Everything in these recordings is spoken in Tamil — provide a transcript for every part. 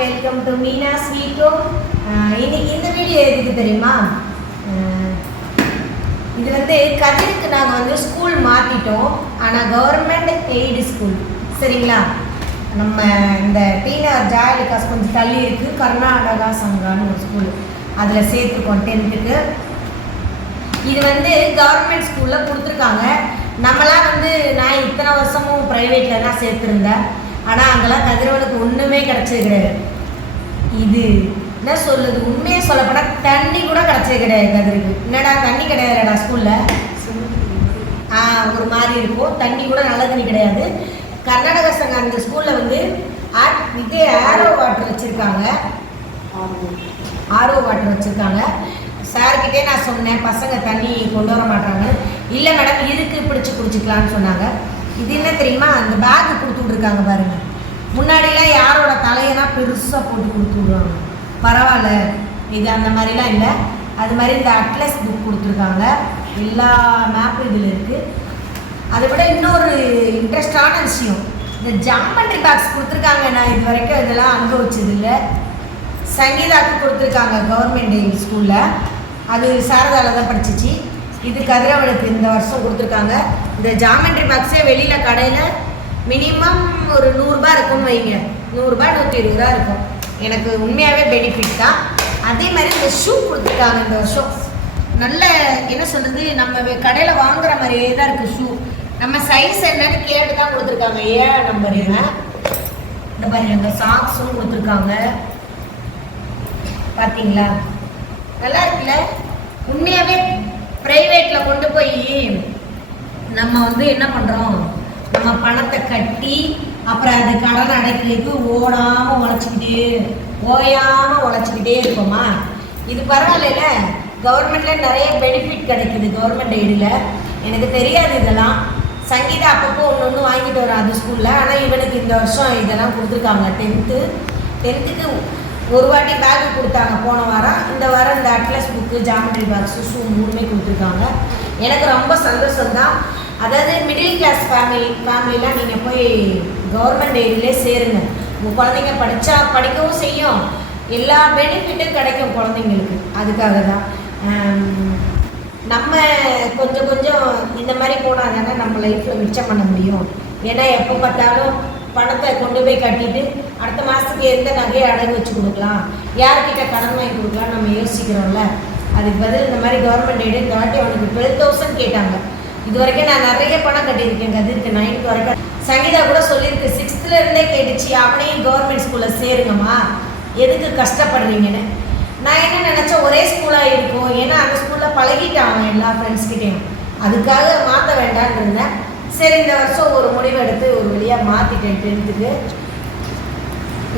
Welcome to Meena ஸ்வீட்டோ. இன்னைக்கு இந்த வீடியோ எதுக்கு தெரியுமா? இது வந்து கதிருக்கு நாங்கள் வந்து ஸ்கூல் மாற்றிட்டோம். ஆனால் கவர்மெண்ட் எய்டு ஸ்கூல், சரிங்களா? நம்ம இந்த டிஆர் ஜாயலுக்காஸ் கொஞ்சம் தள்ளி இருக்குது, கர்நாடகா சங்கான்னு ஒரு ஸ்கூல், அதில் சேர்த்துருக்கோம் 10th. இது வந்து கவர்மெண்ட் ஸ்கூலில் கொடுத்துருக்காங்க. நம்மளாம் வந்து நான் இத்தனை வருஷமும் ப்ரைவேட்டில் தான் சேர்த்துருந்தேன். ஆனால் அங்கெல்லாம் கதிரவனுக்கு ஒன்றுமே கிடச்சது கிடையாது. இது என்ன சொல்லுது, உண்மையை சொல்லப்போனால் தண்ணி கூட கிடச்சது கிடையாது கதிருக்கு. என்னடா தண்ணி கிடையாதுடா ஸ்கூலில், ஒரு மாதிரி இருக்கும். தண்ணி கூட நல்ல தண்ணி கிடையாது. கர்நாடகா சங்கம் அந்த ஸ்கூலில் வந்து இதே ஆரோ வாட்டர் வச்சுருக்காங்க. ஆர்ஓ வாட்டர் வச்சுருக்காங்க. சார்கிட்டே நான் சொன்னேன், பசங்க தண்ணி கொண்டு வர மாட்டாங்க. இல்லை மேடம் இதுக்கு பிடிச்சி குடிச்சிக்கலான்னு சொன்னாங்க. இது என்ன தெரியுமா, அந்த பேக்கு கொடுத்து விட்ருக்காங்க பாருங்க. முன்னாடிலாம் யாரோட தலையனா பெருசாக போட்டு கொடுத்து விடுவாங்க. பரவாயில்ல, இது அந்த மாதிரிலாம் இல்லை. அது மாதிரி இந்த அட்லஸ் புக் கொடுத்துருக்காங்க. எல்லா மேப்பும் இதில் இருக்குது. அதை விட இன்னொரு இன்ட்ரெஸ்டான விஷயம், இந்த ஜாமெண்ட்ரி பாக்ஸ் கொடுத்துருக்காங்க. நான் இது வரைக்கும் இதெல்லாம் அனுபவிச்சது இல்லை. சங்கீதாவுக்கு கொடுத்துருக்காங்க கவர்மெண்ட் எய்ட் ஸ்கூலில். அது சாரதாவில் தான் படிச்சிச்சு. இது கதிரவனுக்கு இந்த வருஷம் கொடுத்துருக்காங்க. இந்த ஜாமெண்ட்ரி பாக்ஸே வெளியில் கடையில் மினிமம் ஒரு 100 ரூபா இருக்கும்னு வைங்க. 100 ரூபா 120 ரூபா இருக்கும். எனக்கு உண்மையாகவே பெனிஃபிட் தான். அதே மாதிரி இந்த ஷூ கொடுத்துருக்காங்க இந்த வருஷம். நல்ல என்ன சொல்கிறது, நம்ம கடையில் வாங்குற மாதிரியே தான் இருக்குது ஷூ. நம்ம சைஸ் என்னன்னு கேட்டு தான் கொடுத்துருக்காங்க. ஏன் நம்பர் என்ன இந்த மாதிரி அந்த சாக்ஸும் கொடுத்துருக்காங்க. பார்த்தீங்களா, நல்லா இருக்குல்ல? உண்மையாகவே ப்ரைவேட்டில் கொண்டு போய் நம்ம வந்து என்ன பண்ணுறோம், நம்ம பணத்தை கட்டி அப்புறம் அது கடன் அடைக்கிறதுக்கு ஓயாமல் உழைச்சிக்கிட்டே இருக்கோமா? இது பரவாயில்ல. கவர்மெண்ட்டில் நிறைய பெனிஃபிட் கிடைக்குது கவர்மெண்ட் எய்டில். எனக்கு தெரியாது இதெல்லாம். சங்கீதா அப்பப்போ ஒன்று வாங்கிட்டு வரும் அது ஸ்கூலில். ஆனால் இவனுக்கு இந்த வருஷம் இதெல்லாம் கொடுத்துருக்காங்க. 10th ஒரு வாட்டி பேக்கு கொடுத்தாங்க போன வாரம். இந்த வாரம் இந்த atlas book, geometry box, shoe 3மே கொடுத்துருக்காங்க. எனக்கு ரொம்ப சந்தோஷம்தான். அதாவது மிடில் கிளாஸ் ஃபேமிலிலாம் நீங்கள் போய் கவர்மெண்ட் எய்டிலே சேருங்க. உங்கள் குழந்தைங்க படிக்கவும் செய்யும், எல்லா பெனிஃபிட்டும் கிடைக்கும் குழந்தைங்களுக்கு. அதுக்காக தான் நம்ம கொஞ்சம் இந்த மாதிரி போனால் தானே நம்ம லைஃப்பில் மிச்சம் பண்ண முடியும். ஏன்னா எப்போ பார்த்தாலும் பணத்தை கொண்டு போய் கட்டிட்டு அடுத்த மாதத்துக்கு எந்த நகையை அடகு வச்சு கொடுக்கலாம், யார்கிட்ட கடன் வாங்கி கொடுக்கலாம் நம்ம யோசிக்கிறோம்ல. அதுக்கு பதில் இந்த மாதிரி கவர்மெண்ட் எய்டு இந்த வாட்டி அவனுக்கு 12,000 கேட்டாங்க. இது வரைக்கும் நான் நிறைய பணம் கட்டியிருக்கேன் கதிருக்கு. 9th வரைக்கும். சங்கீதா கூட சொல்லியிருக்கு, 6th இருந்தே கேட்டுச்சு அவனையும் கவர்மெண்ட் ஸ்கூலில் சேருங்கம்மா, எதுக்கு கஷ்டப்படுறீங்கன்னு. நான் என்ன நினச்சேன், ஒரே ஸ்கூலாக இருக்கும். ஏன்னா அந்த ஸ்கூலில் பழகிட்டான் அவன் எல்லா ஃப்ரெண்ட்ஸ்கிட்டையும். அதுக்காக மாற்ற வேண்டான்னு இருந்தேன். சரி, இந்த வருஷம் ஒரு முடிவு எடுத்து ஒரு வழியாக மாற்றிட்டேன். 10th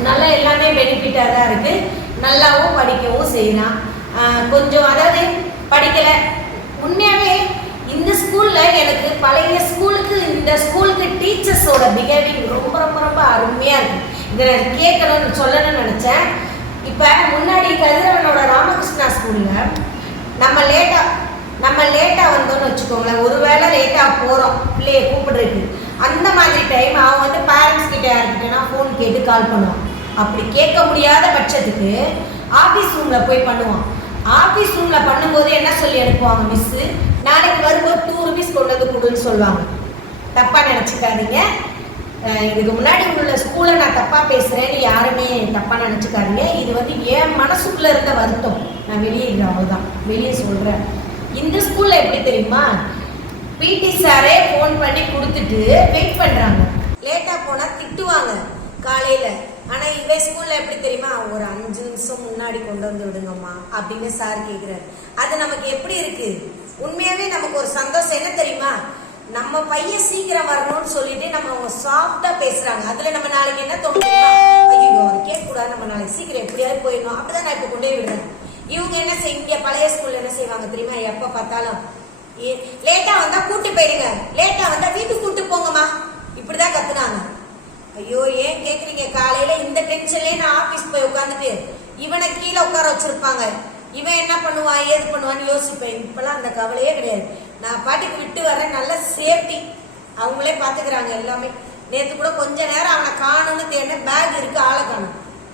நல்லா எல்லாமே பெனிஃபிட்டாக தான் இருக்குது. நல்லாவும் படிக்கவும் செய்யலாம். கொஞ்சம் அதாவது படிக்கலை. உண்மையாகவே இந்த ஸ்கூலில் எனக்கு பழைய ஸ்கூலுக்கு இந்த ஸ்கூலுக்கு டீச்சர்ஸோட பிஹேவியர் ரொம்ப ரொம்ப ரொம்ப அருமையாக இருக்குது. இதை நான் கேட்கணும்னு சொல்லணும்னு நினச்சேன். இப்போ முன்னாடி கதிரவனோட ராமகிருஷ்ணா ஸ்கூலில் நம்ம லேட்டாக வந்தோம்னு வச்சுக்கோங்களேன், ஒரு வேளை லேட்டாக போகிறோம் பிள்ளையை கூப்பிடுறதுக்கு, அந்த மாதிரி டைம் அவன் வந்து பேரண்ட்ஸ் கிட்ட யார்கிட்டனா ஃபோன் கேட்டு கால் பண்ணுவான். அப்படி கேட்க முடியாத பட்சத்துக்கு ஆஃபீஸ் ரூமில் போய் பண்ணுவான். ஆஃபீஸ் ரூமில் பண்ணும்போது என்ன சொல்லி அனுப்புவாங்க, மிஸ்ஸு நாளைக்கு வரும்போது 2 ரூபீஸ் கொண்டு வந்து கொடுன்னு சொல்லுவாங்க. தப்பாக நினச்சிக்காதீங்க. இதுக்கு முன்னாடி உள்ள ஸ்கூலை நான் தப்பாக பேசுகிறேன்னு யாருமே தப்பாக நினச்சிக்காதீங்க. இது வந்து என் மனசுக்குள்ளே இருந்த வருத்தம், நான் வெளியே இல்லை, அவ்வளோதான் வெளியே சொல்கிறேன். இந்த ஸ்கூலில் எப்படி தெரியுமா, பிடி சாரே ஃபோன் பண்ணி கொடுத்துட்டு வெயிட் பண்ணுறாங்க. லேட்டாக போனால் திட்டுவாங்க காலையில். ஆனால் இந்த ஸ்கூலில் எப்படி தெரியுமா, ஒரு 5 நிமிஷம் முன்னாடி கொண்டு வந்து விடுங்கம்மா அப்படின்னு சார் கேட்குறாரு. அது நமக்கு எப்படி இருக்குது, உண்மையாகவே நமக்கு ஒரு சந்தோஷம். என்ன தெரியுமா, நம்ம பையன் சீக்கிரம் வரணும்னு சொல்லிட்டு நம்ம அவங்க சாஃப்டாக பேசுகிறாங்க. அதில் நம்ம நாளைக்கு என்ன தோணுமா, ஐயோ அவர் கேட்கக்கூடாது, நம்ம நாளைக்கு சீக்கிரம் எப்படியாவது போயிடணும், அப்படிதான் நான் இப்போ கொண்டே விடுறேன். இவங்க என்ன செய்ய, பழைய ஸ்கூல்ல என்ன செய்வாங்க தெரியுமா, எப்போ பார்த்தாலும் லேட்டாக வந்தால் கூட்டு போயிடுங்க, லேட்டாக வந்தால் வீட்டுக்கு கூட்டு போங்கம்மா, இப்படிதான் கத்துனாங்க. ஐயோ ஏன் கேட்குறீங்க, காலையில் இந்த டென்ஷன்லேயே நான் ஆஃபீஸ் போய் உட்காந்துட்டு இவனை கீழே உட்கார வச்சுருப்பாங்க. இவன் என்ன பண்ணுவான் ஏது பண்ணுவான்னு யோசிப்பேன். இப்போல்லாம் அந்த கவலையே கிடையாது. நான் பாட்டுக்கு விட்டு வரேன், நல்ல சேஃப்டி, அவங்களே பார்த்துக்கிறாங்க எல்லாமே. நேற்று கூட கொஞ்ச நேரம் அவனை காணும்னு தேடின, பேக் இருக்கு ஆளை காணும்.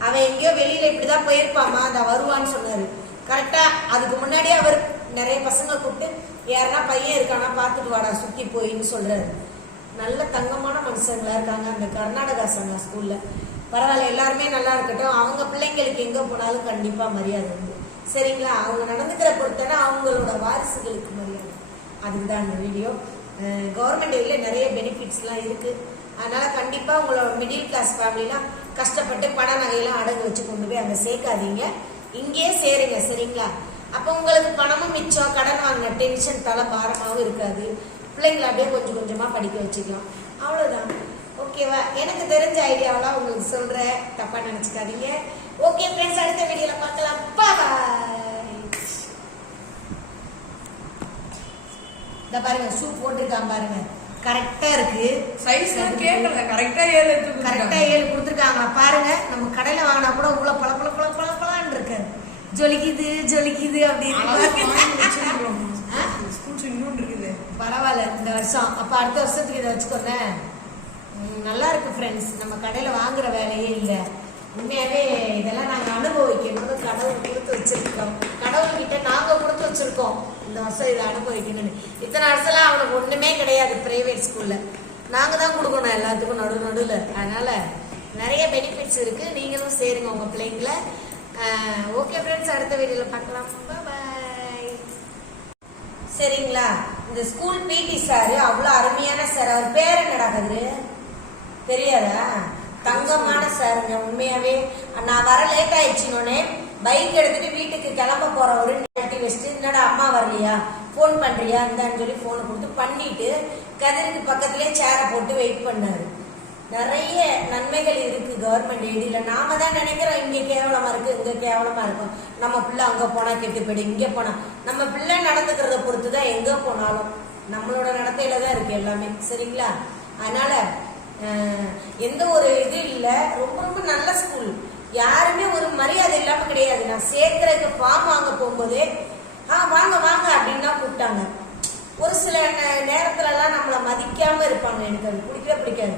அவன் எங்கேயோ வெளியில இப்படிதான் போயிருப்பாமா, அந்த வருவான்னு சொன்னாரு. கரெக்டா அதுக்கு முன்னாடியே அவர் நிறைய பசங்க கூப்பிட்டு யாருன்னா பையன் இருக்கானா பார்த்துட்டு வாடா சுத்தி போயின்னு சொல்றாரு. நல்ல தங்கமான மனுஷங்களா இருக்காங்க அந்த கர்நாடகா சங்கா ஸ்கூல்ல. பரவாயில்ல, எல்லாருமே நல்லா இருக்கட்டும். அவங்க பிள்ளைங்களுக்கு எங்க போனாலும் கண்டிப்பா மரியாதை உண்டு. சரிங்களா? அவங்க நடந்துக்கிற பொறுத்தனா அவங்களோட வாரிசுகளுக்கு மரியாதை. அதுக்குதான் இந்த வீடியோ. கவர்மெண்ட் ஏரியில நிறைய பெனிஃபிட்ஸ்லாம் இருக்கு. அதனால கண்டிப்பா உங்களோட மிடில் கிளாஸ் ஃபேமிலிலாம் கஷ்டப்பட்டு பண நகையெல்லாம் அடகு வச்சு கொண்டு போய் அங்கே சேர்க்காதீங்க, இங்கேயே சேருங்க. சரிங்களா? அப்போ உங்களுக்கு பணமும் மிச்சம், கடன் வாங்கின டென்ஷன் தலை பாரமாகவும் இருக்காது. பிள்ளைங்களை அப்படியே கொஞ்சம் கொஞ்சமா படிக்க வச்சுக்கலாம். அவ்வளவுதான். ஓகேவா? எனக்கு தெரிஞ்ச ஐடியாவெல்லாம் உங்களுக்கு சொல்றேன், தப்பா நினைச்சுக்காதீங்க. ஓகே ஃப்ரெண்ட்ஸ், அடுத்த வீடியோல பார்க்கலாம். பாய். இந்த பாருங்க ஷூ போட்டிருக்கான் பாருங்க, கரெக்டா இருக்கு. சைஸ் கேட்கல, கரெக்டா 7 எடுத்து கரெக்டா 7 கொடுத்துருக்காங்க பாருங்க. நம்ம கடையில வாங்கினா கூட உள்ள பல பல பல பல பலான்னு இருக்கு, ஜொலிக்குது ஜொலிக்குது அப்படின்னு. பரவாயில்ல இந்த வருஷம். அப்ப அடுத்த வருஷத்துக்கு இதை வச்சுக்கோங்க. நல்லா இருக்கு ஃப்ரெண்ட்ஸ். நம்ம கடையில வாங்குற வேலையே இல்லை. உண்மையாவே இதெல்லாம் நாங்க அனுபவிக்கணும். கடவுள் கொடுத்து வச்சிருக்கோம், கடவுள்கிட்ட நாங்க கொடுத்து வச்சிருக்கோம் இந்த வருஷம் இதை அனுபவிக்கணும்னு. இத்தனை வருஷம்லாம் அவனுக்கு ஒண்ணுமே கிடையாது பிரைவேட் ஸ்கூல்ல. நாங்க தான் கொடுக்கணும் எல்லாத்துக்கும் நடுவில். அதனால நிறைய பெனிஃபிட்ஸ் இருக்கு. நீங்களும் சேருங்க உங்க பிள்ளைங்களை. ஓகே ஃப்ரெண்ட்ஸ், அடுத்த வீடியோல பார்க்கலாம். பாய். சரிங்களா? இந்த ஸ்கூல் பிடி சார் அவ்வளவு அருமையான சார். அவர் பேர் என்னடா கதிரு தெரியாதா? தங்கமான சாருங்க உண்மையாவே. நான் வர லேட் ஆயிடுச்சுனோடனே பைக் எடுத்துட்டு வீட்டுக்கு கிளம்ப போறவரு நட்டி வச்சுட்டு, என்னடா அம்மா வரலையா, போன் பண்றியா இந்தான்னு சொல்லி போனை கொடுத்து பண்ணிட்டு கதிருக்கு பக்கத்துலயே சேரை போட்டு வெயிட் பண்ணாரு. நிறைய நன்மைகள் இருக்கு கவர்மெண்ட் ஏடியில. நாம தான் நினைக்கிறோம் இங்க கேவலமா இருக்கு, இங்க கேவலமா இருக்கும், நம்ம பிள்ளை அங்க போனா கெட்டு போயிடு, இங்க போனா. நம்ம பிள்ளை நடந்துக்கிறத பொறுத்துதான் எங்க போனாலும் நம்மளோட நடத்தையில தான் இருக்கு எல்லாமே. சரிங்களா? அதனால எந்த ஒரு இது இல்லை. ரொம்ப ரொம்ப நல்ல ஸ்கூல். யாருமே ஒரு மரியாதை இல்லாம கிடையாது. நான் சேர்க்கறதுக்கு ஃபார்ம் வாங்க போகும்போதே வாங்க வாங்க அப்படின்னு தான் கூப்பிட்டாங்க. ஒரு சில நேரத்துல எல்லாம் நம்மளை மதிக்காம இருப்பாங்க. எனக்கு அது பிடிக்கவே பிடிக்காது.